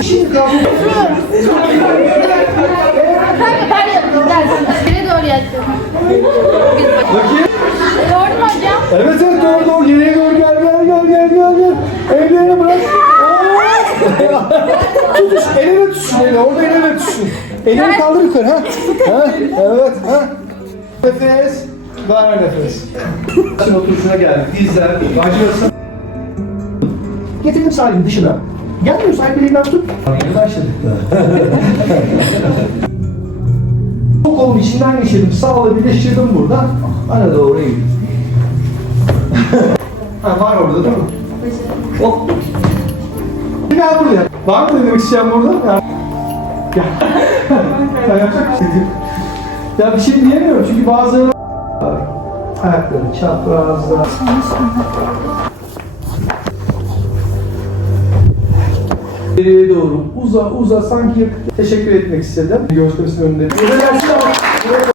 Kanka ben yaptım dersin. Beni doğru yaptın. Bakayım. Doğru mu hocam? Evet evet doğru doğru. Geriye doğru gel gel gel gel gel. gel. Ellerini bırak. tutuş, el ele tutuşun ele. Orada el tutuşun. Elini kaldır yukarı ha. ha. Evet ha. Nefes. Ver nefes. Şimdi oturuşuna geldik. Dizler. Bacı Getirdim sahibim dışına. Gelmiyor sahibini elinden tut. Başladık da. Bu kolun içinden geçirdim. Sağla birleştirdim burada. Bana doğru eğil. ha, var orada değil mi? Hop. Gel buraya. Var mı demek isteyen burada? Ya. Gel. ya yapacak bir şey. Ya bir şey diyemiyorum çünkü bazıları ayakları çaprazda. Geriye doğru uza uza sanki teşekkür etmek istedim. Gösterisinin önünde.